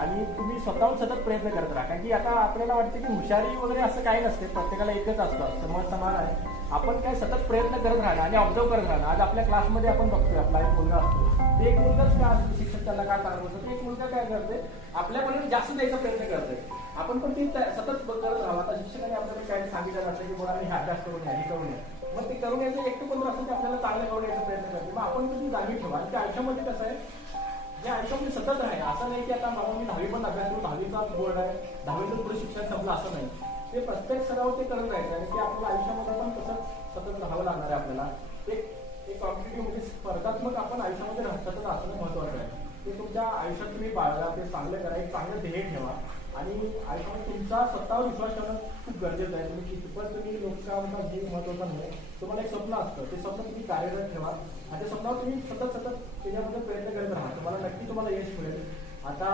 आणि तुम्ही स्वतःहून सतत प्रयत्न करत राहा. कारण की आता आपल्याला वाटतं की हुशारी वगैरे असं काही नसते, प्रत्येकाला एकच असतं, समज समान आहे. आपण काय सतत प्रयत्न करत राहणं आणि ऑब्झर्व करत राहणं. आज आपल्या क्लासमध्ये आपण बघतोय आपला एक मुलगा असतो, ते एक मुलगाच का असतो, शिक्षक त्याला काय सांगत असतो, ते एक मुलगा काय करते, आपल्याकडून जास्त द्यायचा प्रयत्न करतोय. आपण पण ते सतत करत राहावं. आता शिक्षकाने आपल्याला काय सांगितलं असतं की मुलांनी हे अभ्यास करून घ्या, हे करून घ्या, मग ते करून यायचं एकटं पण असतं ते आपल्याला चांगलं करून यायचा प्रयत्न करते. मग आपण तुम्ही जागी ठेवा. आणि त्या आयुष्यामध्ये कसं आहे, जे आयुष्यामध्ये सतत आहे, असं नाही की आता बाबा मी 10वी पण अभ्यास करू, 10वीचा बोर्ड आहे, 10वीचं पुढे शिक्षण संपलं, असं नाही. ते प्रत्येक सराव ते करत राहायचं आणि ते आपल्या आयुष्यामध्ये पण तसंच सतत राहावं लागणार आहे आपल्याला. एक कॉम्पिटिटिव्ह म्हणजे स्पर्धात्मक आपण आयुष्यामध्ये सतत असणं महत्त्वाचं आहे. ते तुमच्या आयुष्यात तुम्ही बाळगा, ते चांगलं करा, एक चांगलं ध्येय ठेवा. आणि आयुष्यामध्ये तुमचा स्वतःवर विश्वास ठेवणं खूप गरजेचं आहे. तुम्ही कितपत तुम्ही लोकांना जे महत्त्वाचं नाही, तुम्हाला एक स्वप्न असतं, ते स्वप्न तुम्ही कार्यरत ठेवा आणि त्या स्वप्नावर तुम्ही सतत त्याच्यामध्ये प्रयत्न करत राहा. तुम्हाला नक्की तुम्हाला यश मिळेल. आता